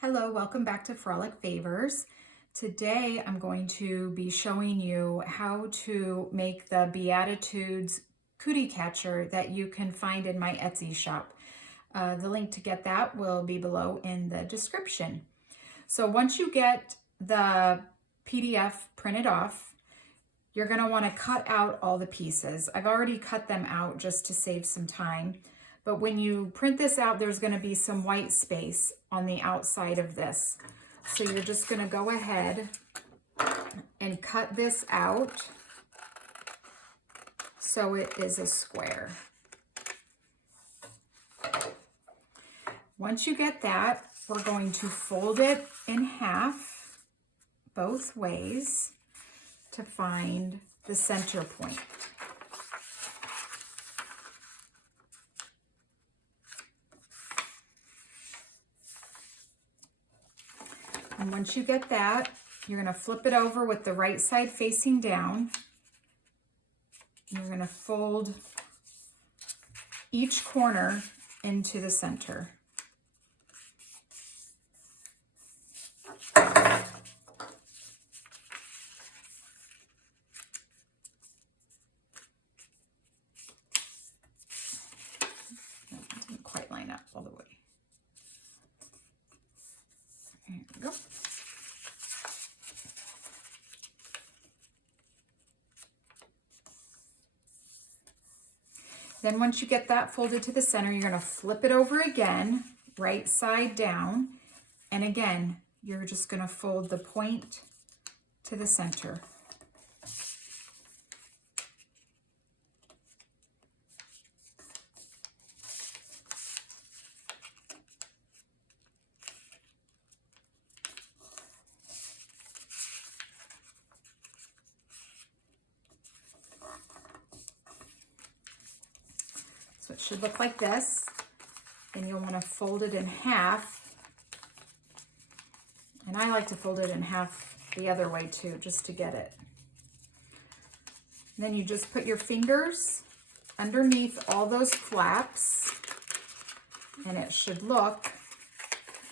Hello, welcome back to Frolic Favors. Today I'm going to be showing you how to make the Beatitudes Cootie Catcher that you can find in my Etsy shop. The link to get that will be below in the description. So once you get the PDF printed off, you're going to want to cut out all the pieces. I've already cut them out just to save some time. But when you print this out, there's going to be some white space on the outside of this. So you're just going to go ahead and cut this out so it is a square. Once you get that, we're going to fold it in half both ways to find the center point. And once you get that, you're going to flip it over with the right side facing down. You're going to fold each corner into the center. That didn't quite line up all the way. There we go. Then once you get that folded to the center, you're going to flip it over again, right side down. And again, you're just going to fold the point to the center. So it should look like this. Then you'll want to fold it in half. And I like to fold it in half the other way too, just to get it. And then you just put your fingers underneath all those flaps, and it should look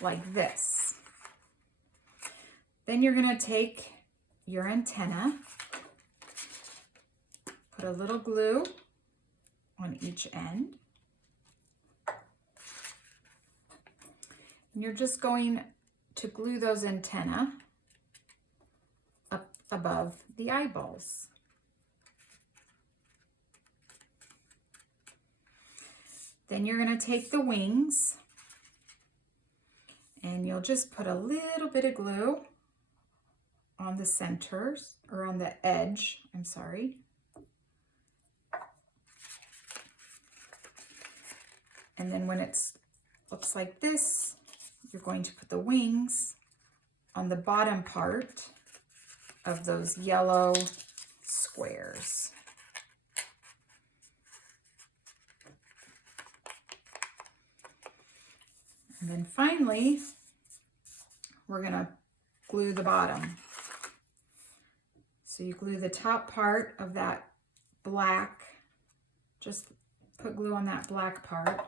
like this. Then you're going to take your antenna, put a little glue on each end. And you're just going to glue those antennae up above the eyeballs. Then you're going to take the wings and you'll just put a little bit of glue on the centers, or on the edge, I'm sorry. And then when it looks like this, you're going to put the wings on the bottom part of those yellow squares. And then finally, we're going to glue the bottom. So you glue the top part of that black, just put glue on that black part.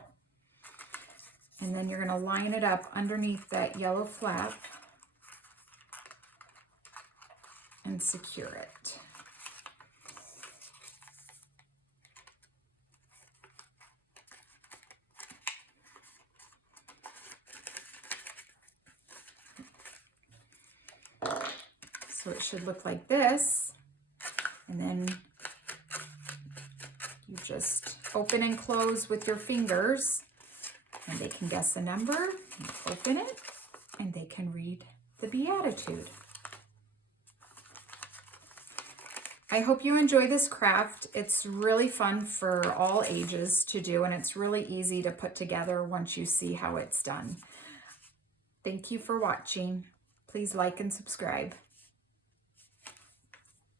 And then you're going to line it up underneath that yellow flap and secure it. So it should look like this. And then you just open and close with your fingers. And they can guess a number, and open it, and they can read the Beatitude. I hope you enjoy this craft. It's really fun for all ages to do, and it's really easy to put together once you see how it's done. Thank you for watching. Please like and subscribe.